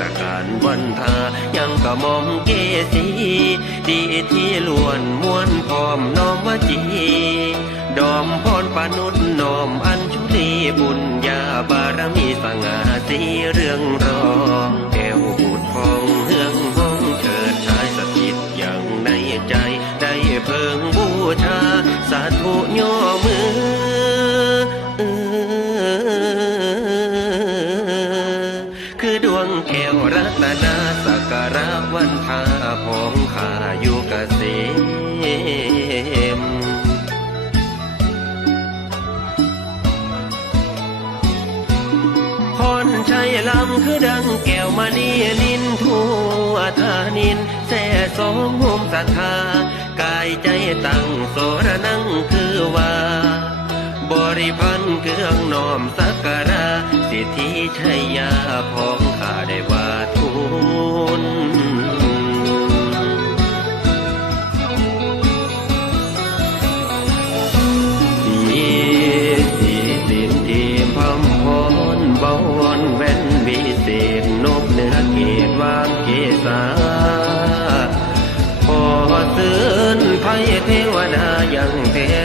ระการวันทายังกระมอมเกสีดีที่ล้วนมวนพร้อมน้อมวจีดอมพรปานุษน้อมอัญชุลีบุญญาบารมีสง่าสีเรื่องรองแก้วบุตรพองเฮืองห้องเชิดชายสถิตอย่างในใจ ได้เพิงบูชา สาธุย่อมือ รัตนาสักการะวันทาพองขาอยู่เกษมพรชัยลำคือดังแก้วมณีนินทั่วธานินแส่สองโฮมศรัทธากายใจตั้งโสรนังคือว่าบริพันธ์เครื่องน้อมสักการะสิทธิชัยยาพอง วอนเว้นวิเศษนบเนื้อเกตวางเกษาพอเตือนภัยเทวดายังเท